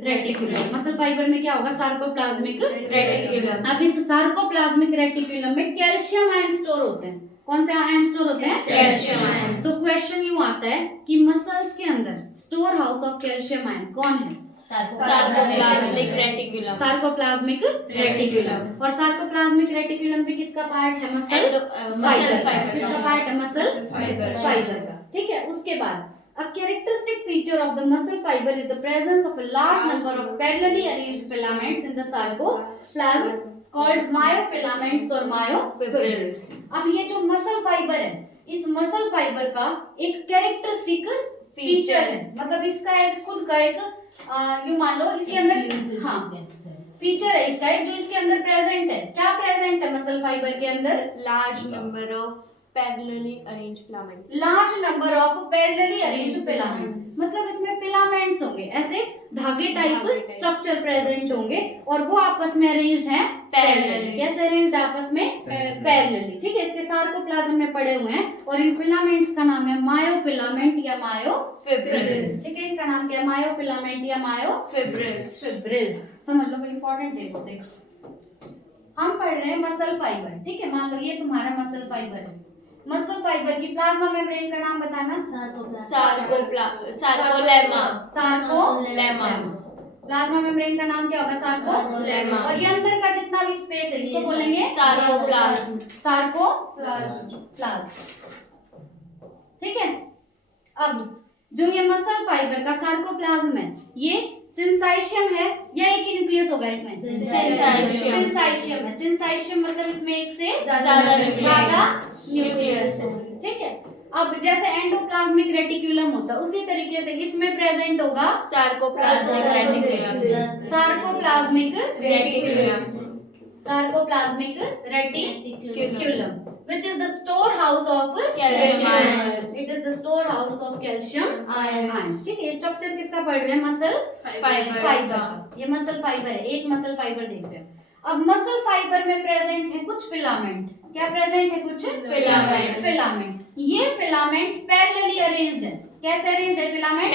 रेटिकुलम। मसल फाइबर में क्या होगा? Sarcoplasmic reticulum. अब इस सार्कोप्लाज्मिक रेटिकुलम में कैल्शियम आयन स्टोर होते हैं। कौन से आयन स्टोर होते हैं? Calcium ion. तो क्वेश्चन यूं आता है कि मसल्स के अंदर store house of calcium ion कौन है? Sarcoplasmic reticulum. Sarcoplasmic reticulum. और सार्कोप्लाज्मिक रेटिकुलम भी किसका पार्ट है? Muscle fibre. किसका पार्ट है? मसल फाइबर का। ठीक है। उसके बाद a characteristic feature of the muscle fiber is the presence of a large number of parallelly arranged filaments in the sarcoplasm called myofilaments और myofibrils। अब ये जो मसल फाइबर है, इस मसल फाइबर का एक कैरेक्टरिस्टिक फीचर है, मतलब इसका एक खुद का एक यूं मान लो इसके अंदर हाँ फीचर है इसका एक जो इसके अंदर प्रेजेंट है। क्या प्रेजेंट है मसल फाइबर के अंदर? Large number of parallelly arranged filaments. Large number of parallelly arranged filaments, मतलब इसमें फिलामेंट्स होंगे, ऐसे धागे टाइप स्ट्रक्चर प्रेजेंट होंगे और वो आपस में अरेंज्ड हैं पैरेलली। कैसे अरेंज्ड? आपस में पैरेलली। ठीक है। इसके सार्कोप्लाज्म में पड़े हुए हैं और इन फिलामेंट्स का नाम है मायोफिलामेंट या मायोफिब्रिल्स। ठीक है। इनका नाम क्या है? मायोफिलामेंट या मायोफिब्रिल्स। समझ लो, इंपॉर्टेंट है वो। देखो हम पढ़ रहे हैं मसल फाइबर। ठीक है। मान लो ये तुम्हारा मसल फाइबर है। मसल फाइबर की प्लाज्मा मेम्ब्रेन का नाम बताना। सार्कोलेमा। सार्कोलेमा। प्लाज्मा मेम्ब्रेन का नाम क्या होगा? सार्कोलेमा। और ये अंदर का जितना भी स्पेस है इसको बोलेंगे सार्कोप्लाज्म। सार्कोप्लाज्म। ठीक है। अब जो ये मसल फाइबर का सार्कोप्लाज्म है ये सिंसाइशियम है या एक ही न्यूक्लियस होगा इसमें? सिंसाइशियम है। सिंसाइशियम मतलब इसमें एक से ज्यादा न्यूक्लियस है। ठीक है। अब जैसे एंडोप्लाज्मिक रेटिकुलम होता है उसी तरीके से इसमें प्रेजेंट होगा sarcoplasmic reticulum. Sarcoplasmic reticulum which is the storehouse of calcium ions. It is the storehouse of calcium ions. ठीक है। स्ट्रक्चर किसका पढ़ रहे हैं? मसल फाइबर का। ये मसल फाइबर है, एक मसल फाइबर देख रहे हैं। अब मसल फाइबर में प्रेजेंट है कुछ फिलामेंट। क्या प्रेजेंट है? कुछ फिलामेंट। ये फिलामेंट पैरेलली अरेंज्ड है। कैसे अरेंज्ड है फिलामेंट?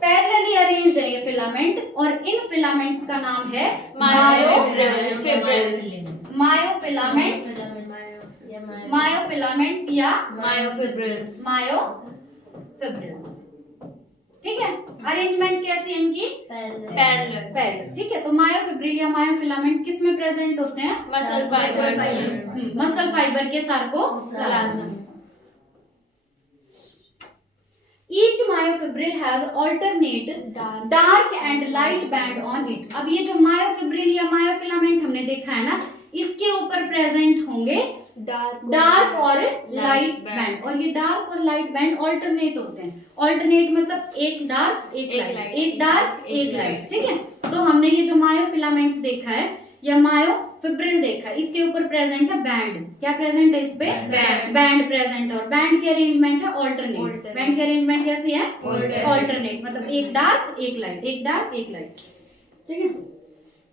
पैरेलली अरेंज्ड है ये फिलामेंट और इन फिलामेंट्स का नाम है मायोफिलामेंट्स या मायोफिब्रिल्स। ठीक है। अरेंजमेंट कैसी है इनकी? पैरेलल। ठीक है। तो मायोफिब्रिल या मायोफिलामेंट किस में प्रेजेंट होते हैं? Muscle fibre. मसल फाइबर के sarcoplasm. Each myofibril has alternate dark and light band on it। अब ये जो मायोफिब्रिल या मायोफिलामेंट हमने देखा है ना, इसके ऊपर प्रेजेंट होंगे डार्क और लाइट बैंड, और ये डार्क और लाइट बैंड ऑल्टरनेट होते हैं। ऑल्टरनेट मतलब एक डार्क एक लाइट, एक डार्क एक लाइट। ठीक है। तो हमने ये जो मायोफिलामेंट देखा है या मायोफिब्रिल देखा है, इसके ऊपर प्रेजेंट है बैंड। क्या प्रेजेंट है इस पे? बैंड प्रेजेंट है और बैंड की अरेंजमेंट है ऑल्टरनेट। बैंड की अरेंजमेंट कैसी है? ऑल्टरनेट, मतलब एक डार्क एक लाइट, एक डार्क एक लाइट। ठीक है।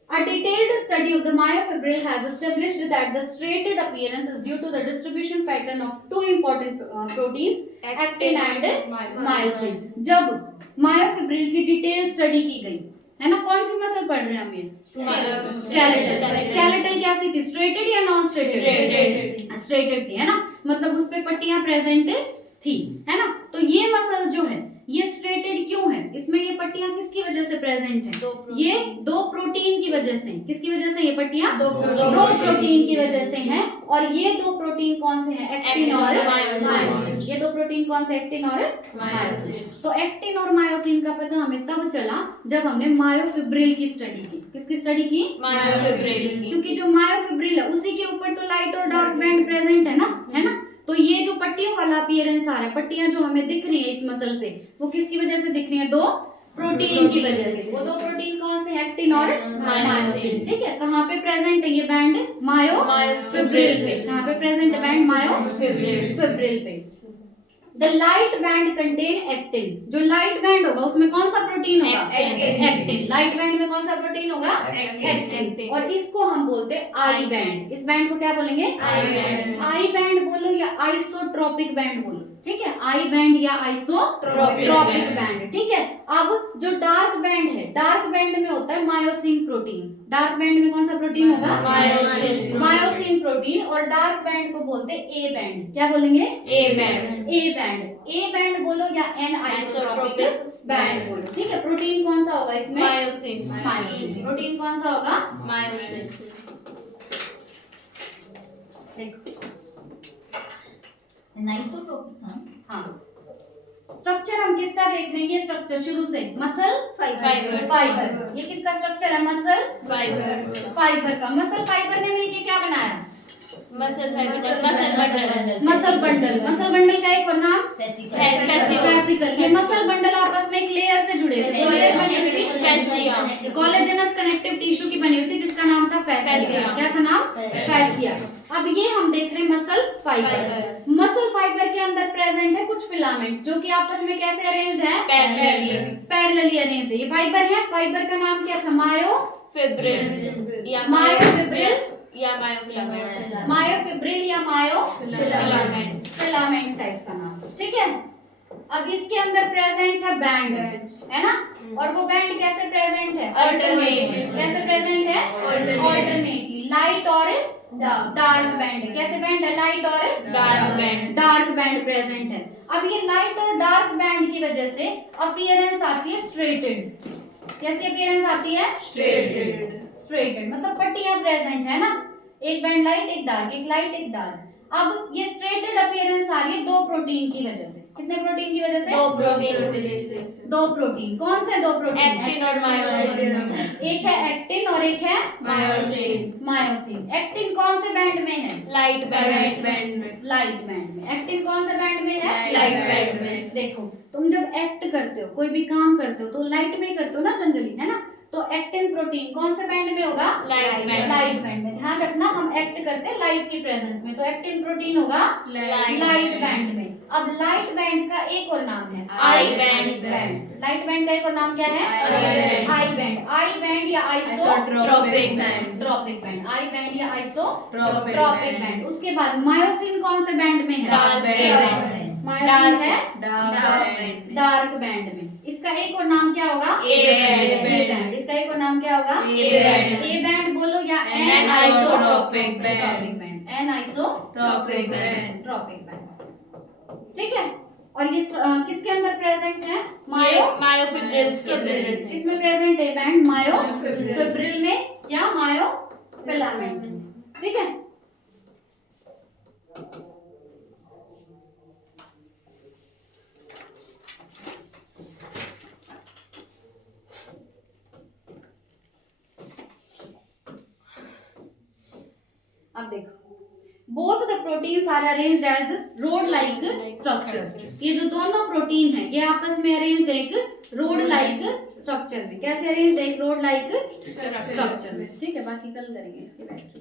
A detailed study of the myofibril has established that the striated appearance is due to the distribution pattern of two important proteins, actin and myosin। जब मायोफिब्रिल की detail study की गई है ना, कौन सी मसल पढ़ रहे हैं हम? ये स्केलेटल कैसी थी? स्ट्रेटेड या नॉन स्ट्रेटेड? स्ट्रेटेड थी है ना, मतलब उस पे पट्टियां प्रेजेंट थी है ना। तो ये मसल जो है ये स्ट्रेटेड क्यों है, इसमें ये पट्टियां किसकी वजह से प्रेजेंट हैं? ये दो प्रोटीन की वजह से। किसकी वजह से ये पट्टियां? दो प्रोटीन की वजह से हैं। और ये दो प्रोटीन कौन से हैं? एक्टिन और मायोसिन। ये दो प्रोटीन कौन से? एक्टिन और मायोसिन। तो एक्टिन और मायोसिन का पता हमें तब चला जब हमने मायोफिब्रिल की स्टडी की। किसकी स्टडी की? मायोफिब्रिल की। क्योंकि जो मायोफिब्रिल है उसी के ऊपर तो लाइट और डार्क बैंड प्रेजेंट है ना। तो ये जो पट्टियों वाला अपीयरेंस आ रहा है, पट्टियां जो हमें दिख रही है इस मसल पे, वो किसकी वजह से दिख रही है? दो प्रोटीन की वजह से। वो दो प्रोटीन कौन से? एक्टिन और मायोसिन। ठीक है, कहाँ पे प्रेजेंट है ये बैंड? मायोफिब्रिल पे। कहाँ पे प्रेजेंट है बैंड? मायोफिब्रिल पे। The light band contain actin. जो लाइट बैंड होगा उसमें कौन सा प्रोटीन होगा? एक्टिन। लाइट बैंड में कौन सा प्रोटीन होगा? एक्टिन। और इसको हम बोलते हैं आई बैंड। इस बैंड को क्या बोलेंगे? आई बैंड बोलो या आइसोट्रोपिक बैंड बोलो। ठीक है, आई बैंड या आइसोट्रोपिक बैंड। ठीक है, अब जो डार्क बैंड है, डार्क बैंड में होता है मायोसिन प्रोटीन। डार्क बैंड में कौन सा प्रोटीन होगा? Myosin protein. और डार्क बैंड को बोलते हैं ए बैंड। क्या बोलेंगे? ए बैंड बोलो या एन आइसोट्रोपिक बैंड बोलो। ठीक है, प्रोटीन कौन सा होगा इसमें? मायोसिन। प्रोटीन कौन सा होगा? मायोसिन। देखो, नाइसोट्रोपिक। हाँ, स्ट्रक्चर हम किसका देख रहे हैं? ये स्ट्रक्चर शुरू से मसल फाइबर। ये किसका स्ट्रक्चर है? मसल फाइबर का। मसल फाइबर ने मिलके क्या बनाया? Muscle bundle. मसल बंडल का एक और नाम फेसिकल। ये मसल बंडल आपस में एक लेयर से जुड़े थे। लेयर बनी हुई थी फैसिया। कोलेजनस कनेक्टिव टिश्यू की बनी हुई थी जिसका नाम था फैसिया। क्या था नाम? फैसिया। अब ये हम देख रहे हैं मसल फाइबर। मसल फाइबर के अंदर प्रेजेंट है कुछ फिलामेंट जो कि आपस में कैसे अरेंज्ड है? पैरेलली अरेंज्ड है। ये फाइबर है। फाइबर का नाम क्या था? मायोफिब्रिल या मायोफिलामेंट था इसका नाम। ठीक है, अब इसके अंदर प्रेजेंट है बैंड, है ना? और वो बैंड कैसे प्रेजेंट है? कैसे प्रेजेंट है? ऑल्टरनेटली। लाइट और डार्क बैंड। कैसे बैंड है? लाइट और डार्क बैंड प्रेजेंट है। अब ये लाइट और डार्क बैंड की वजह से अपीयरेंस आती है स्ट्रेटेड। कैसी अपीयरेंस आती है? स्ट्रेटेड मतलब पट्टियां प्रेजेंट है ना, एक बैंड लाइट एक डार्क, एक लाइट एक डार्क। अब ये स्ट्रेटेड अपीयरेंस आ रही है दो प्रोटीन की वजह से। कितने प्रोटीन की वजह से? दो प्रोटीन। कौन से दो प्रोटीन? एक्टिन और मायोसिन। एक है एक्टिन और एक है मायोसिन। एक्टिन कौन से बैंड में है? लाइट बैंड में। एक्टिन कौन से बैंड में है? लाइट बैंड में। देखो, तुम जब एक्ट करते हो, कोई भी काम करते हो तो लाइट में करते हो ना जनरली, है ना? तो एक्टिन प्रोटीन कौन से बैंड में होगा? लाइट बैंड में। ध्यान रखना, हम एक्ट करते हैं लाइट की प्रेजेंस में, तो एक्टिन प्रोटीन होगा लाइट बैंड में। अब लाइट बैंड का एक और नाम है आई बैंड। लाइट बैंड का एक और नाम क्या है? आई बैंड या आइसोट्रोपिक बैंड। आई बैंड या आइसोट्रोपिक बैंड। उसके बाद मायोसिन कौन से बैंड में है? मायोसिन है डार्क बैंड में। इसका एक और नाम क्या होगा? A band. इसका एक और नाम क्या होगा? ए बैंड बोलो या anisotropic band. Anisotropic band. ठीक है, और ये किसके अंदर प्रेजेंट है? मायोफिब्रिल के अंदर। इसमें प्रेजेंट है बैंड मायोफिब्रिल में या मायोफिलामेंट में। ठीक है, अब देखो, both the proteins are arranged as rod like structures. ये जो दोनों प्रोटीन है ये आपस में अरेंज्ड है एक रोड लाइक स्ट्रक्चर में। कैसे अरेंज्ड है? एक रोड लाइक स्ट्रक्चर में। ठीक है, बाकी कल करेंगे इसके बैठ के।